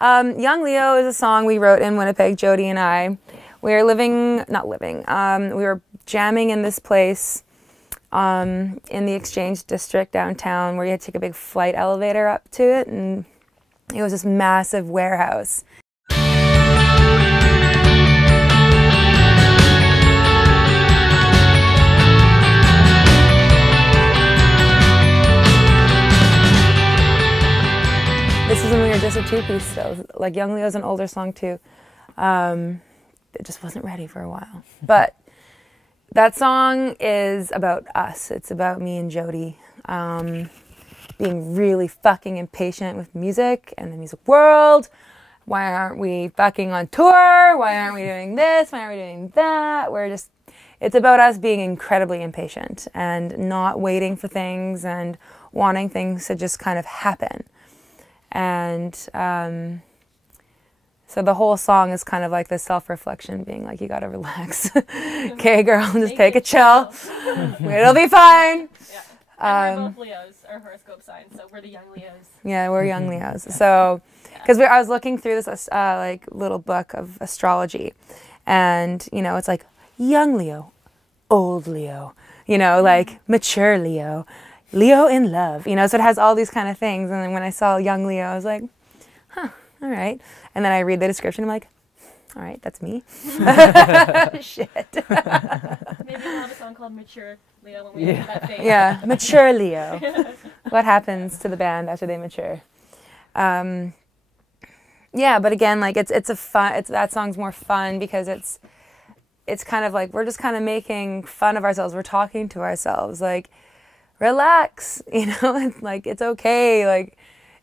Young Leo is a song we wrote in Winnipeg, Jody and I. We were we were jamming in this place in the Exchange District downtown where you had to take a big flight elevator up to it, and it was this massive warehouse. This is when we were just a two-piece still. Like, Young Leo's an older song too. It just wasn't ready for a while. But that song is about us. It's about me and Jody being really fucking impatient with music and the music world. Why aren't we fucking on tour? Why aren't we doing this? Why aren't we doing that? It's about us being incredibly impatient and not waiting for things and wanting things to just kind of happen. And so the whole song is kind of like this self-reflection, being like, you gotta relax. Okay, girl, just take a chill. It'll be fine. Yeah. And we're both Leos, our horoscope signs, so we're the young Leos. Yeah, we're young Leos. So, because I was looking through this like little book of astrology, and you know, it's like young Leo, old Leo, you know, like mature Leo, Leo in love, you know, so it has all these kind of things. And then when I saw young Leo, I was like, huh, all right. And then I read the description, I'm like, all right, that's me. Shit. Maybe we'll have a song called Mature Leo when we get that phase. Yeah, mature Leo. What happens to the band after they mature? Yeah, but again, like that song's more fun because it's kind of like we're just kind of making fun of ourselves. We're talking to ourselves, like, relax, you know, like it's okay, like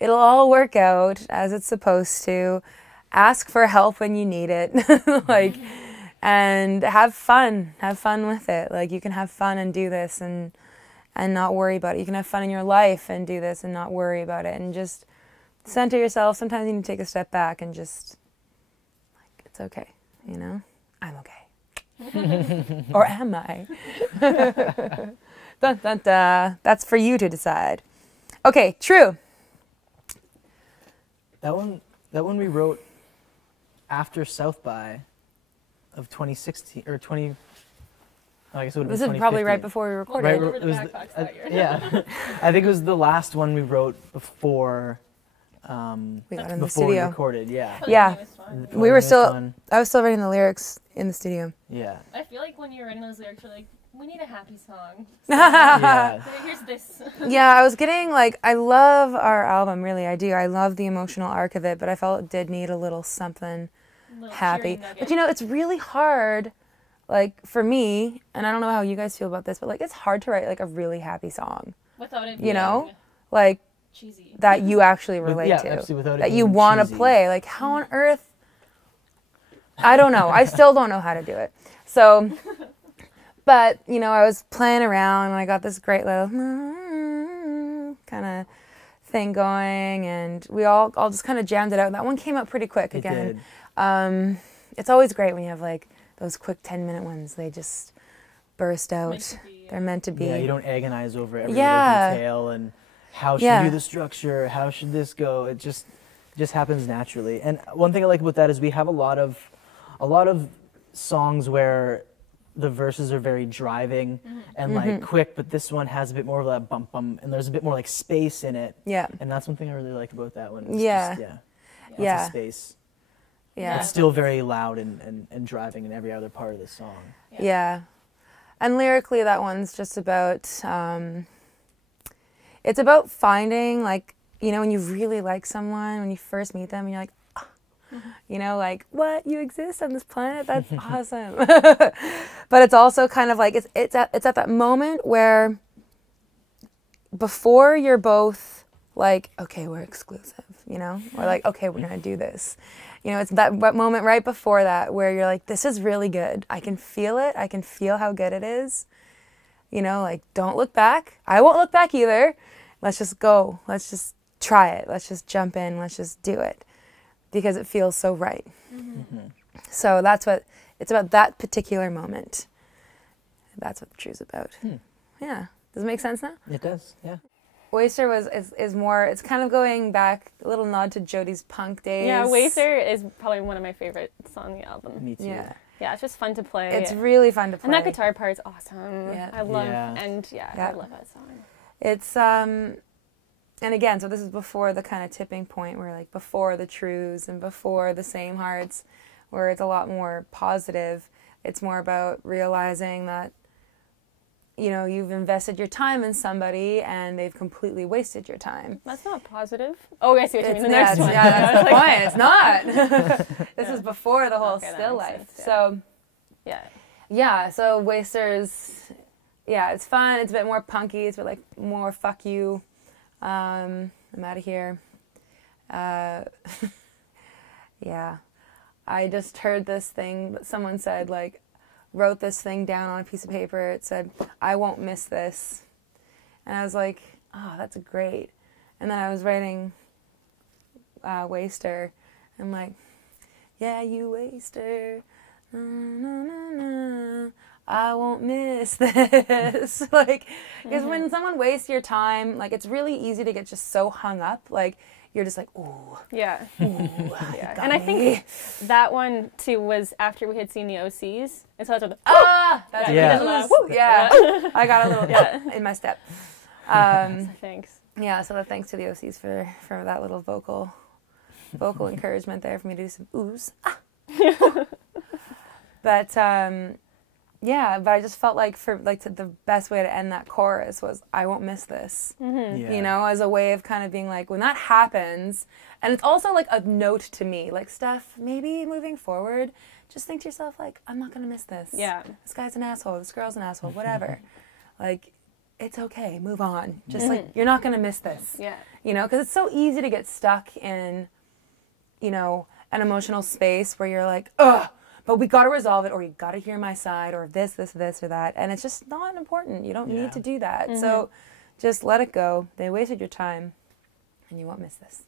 it'll all work out as it's supposed to. Ask for help when you need it. Like, and have fun with it. Like, you can have fun and do this and not worry about it. You can have fun in your life and do this and not worry about it, and just center yourself. Sometimes you need to take a step back and just, like, it's okay, you know? I'm okay. Or am I? Dun, dun, dun. That's for you to decide. Okay, True. That one we wrote after South by of 2016 or 20. I guess it would have been 2015. This is probably right before we recorded. Right, over the backpacks that year. Yeah, I think it was the last one we wrote before. We got in the before studio. we recorded. Yeah. Yeah. We were still. Fun. I was still writing the lyrics in the studio. Yeah. I feel like when you were writing those lyrics, you're like, we need a happy song. So, Yeah. here's this. Yeah, I was getting like, I love our album, really, I do. I love the emotional arc of it, but I felt it did need a little something happy. But you know, it's really hard, like for me, and I don't know how you guys feel about this, but like it's hard to write like a really happy song. Without it being, you know, like cheesy. That you actually relate to. Absolutely, without it that being you want to cheesy. play. Like, how on earth? I don't know. I still don't know how to do it. So. But, you know, I was playing around and I got this great little kind of thing going, and we all just kind of jammed it out. That one came up pretty quick again. It's always great when you have like those quick 10-minute ones. They just burst out. They're meant to be. Yeah, you don't agonize over every little detail and how should you do the structure, how should this go. It just happens naturally. And one thing I like about that is we have a lot of songs where the verses are very driving and like quick, but this one has a bit more of that bump bump, and there's a bit more like space in it. Yeah. And that's one thing I really like about that one. It's just, lots of space. Yeah. It's still very loud and driving in every other part of the song. Yeah. And lyrically, that one's just about, it's about finding, like, you know, when you really like someone, when you first meet them and you're like, you know, like, what, you exist on this planet? That's awesome. But it's also kind of like, it's at that moment where before you're both like, okay, we're exclusive, you know, or like, okay, we're going to do this. You know, it's that moment right before that where you're like, this is really good. I can feel it. I can feel how good it is. You know, like, don't look back. I won't look back either. Let's just go. Let's just try it. Let's just jump in. Let's just do it. Because it feels so right. So that's what, it's about that particular moment. That's what the True's about. Yeah. Does it make sense now? It does, yeah. Waster is more, it's kind of going back, a little nod to Jodie's punk days. Yeah, Waster is probably one of my favorite songs on the album. Me too. Yeah. Yeah, it's just fun to play. It's really fun to play. And that guitar part is awesome. Yeah. I love, I love that song. It's, and again, so this is before the kind of tipping point where like before the Trues and before the Same Hearts, where it's a lot more positive. It's more about realizing that, you know, you've invested your time in somebody and they've completely wasted your time. That's not positive. Oh, I see what you mean. The Yeah, next one. that's the point. It's not. This is before the whole still life. Sense, So, yeah. So Wasters, it's fun. It's a bit more punky. It's a bit like more fuck you. I'm out of here. I just heard this thing that someone said, like, wrote this thing down on a piece of paper. It said, "I won't miss this." And I was like, oh, that's great. And then I was writing Waster. I'm like, yeah, you waster. Na, na, na, na. I won't miss this. Like, because when someone wastes your time, like, it's really easy to get just so hung up. Like, you're just like, ooh. Yeah. Ooh, And I think that one, too, was after we had seen the OCs. And so that's what that's yeah. I got a little in my step. So thanks. Yeah, so thanks to the OCs for that little vocal encouragement there for me to do some oohs. But but I just felt like the best way to end that chorus was "I won't miss this." Mm-hmm. You know, as a way of kind of being like, when that happens, and it's also like a note to me, like, Steph, maybe moving forward, just think to yourself, like, I'm not gonna miss this. Yeah. This guy's an asshole. This girl's an asshole. Whatever. Like, it's okay. Move on. Just like, you're not gonna miss this. Yeah. You know, because it's so easy to get stuck in, you know, an emotional space where you're like, ugh. But we got to resolve it, or you got to hear my side, or this, or that. And it's just not important. You don't need to do that. Mm-hmm. So just let it go. They wasted your time, and you won't miss this.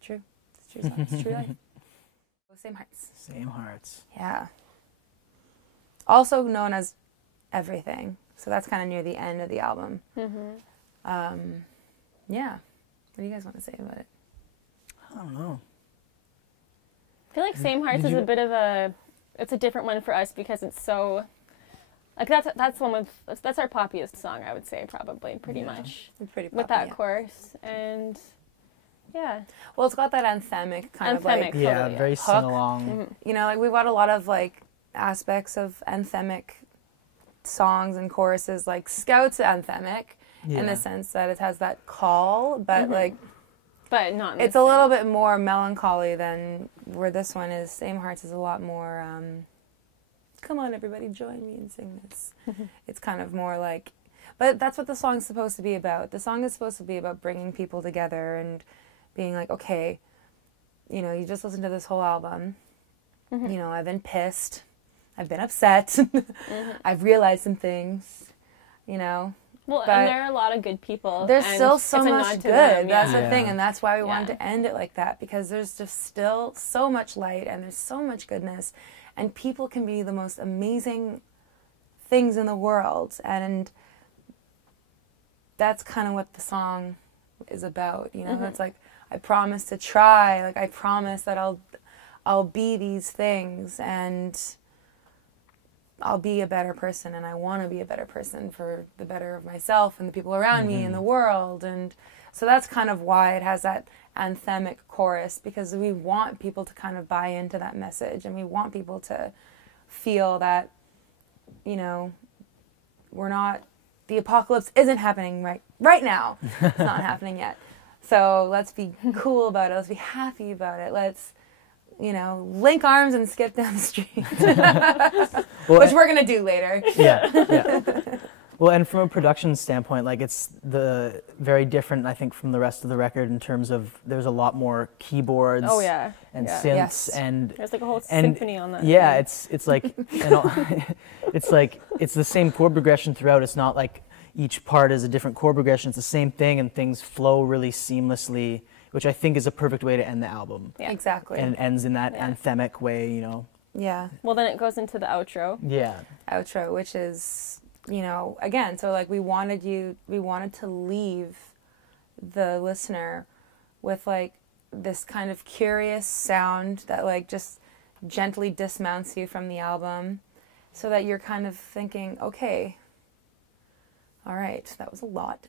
True. It's true. It's true life. Same Hearts. Same Hearts. Yeah. Also known as Everything. So that's kind of near the end of the album. Mm-hmm. Yeah. What do you guys want to say about it? I don't know. I feel like Same Hearts is a bit of it's a different one for us because it's so, like, that's one with, that's our poppiest song, I would say, probably, pretty much. Pretty poppy, with that chorus, and well, it's got that anthemic kind of like, totally, very sing-along. Mm-hmm. You know, like, we've got a lot of like aspects of anthemic songs and choruses, like Scout's anthemic, in the sense that it has that call, but like, but not. It's a little bit more melancholy than where this one is. Same Hearts is a lot more, come on everybody, join me and sing this. It's kind of more like, but that's what the song's supposed to be about. The song is supposed to be about bringing people together and being like, okay, you know, you just listened to this whole album. You know, I've been pissed. I've been upset. I've realized some things, you know. Well, and there are a lot of good people. There's still so much good. That's the Yeah. thing, and that's why we wanted to end it like that, because there's just still so much light and there's so much goodness, and people can be the most amazing things in the world, and that's kind of what the song is about. You know, it's like, I promise to try. Like, I promise that I'll be these things, and I'll be a better person, and I want to be a better person for the better of myself and the people around me and the world. And so that's kind of why it has that anthemic chorus, because we want people to kind of buy into that message, and we want people to feel that, you know, the apocalypse isn't happening right now. It's not happening yet. So let's be cool about it. Let's be happy about it. Let's, you know, link arms and skip down the street. Which we're going to do later. Yeah. Well, and from a production standpoint, like, it's very different, I think, from the rest of the record in terms of there's a lot more keyboards and synths, and there's like a whole symphony on that. Yeah, it's like, it's the same chord progression throughout. It's not like each part is a different chord progression. It's the same thing, and things flow really seamlessly, which I think is a perfect way to end the album. Yeah. Exactly. And it ends in that anthemic way, you know. Yeah. Well, then it goes into the outro. Yeah. Outro, which is you know, again, so like we wanted to leave the listener with like this kind of curious sound that like just gently dismounts you from the album, so that you're kind of thinking, okay, all right, that was a lot.